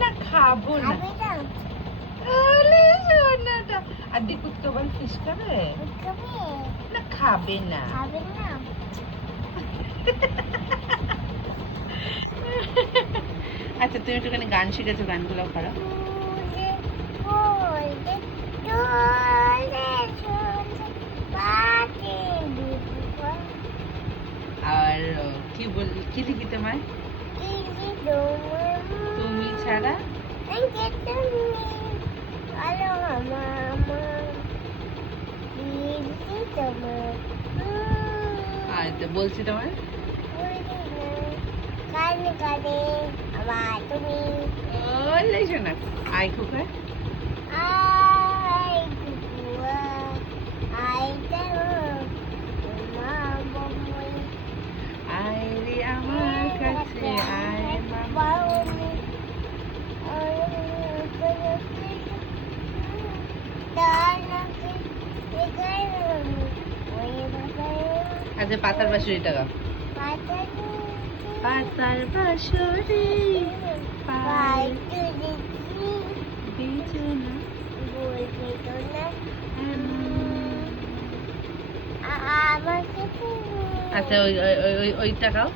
না খাবো না। আরে সোনাটা। আর দীপুত তো বল ফিশ খাবে? না খাবে না। আচ্ছা তুমি একটুখানি গান শিখেছো, গানগুলো করো। আর কি বল, কি লিখি তোমায়? তুমি ছাড়া আচ্ছা বলছি তোমার ওই শোনা আই খোকা আয় রে আমার কাছে আয় মামা। আচ্ছা পাতার বাঁশুরিটা গাও। পাতার বাঁশুরি পায় বিছানা আচ্ছা ওইটা গাও।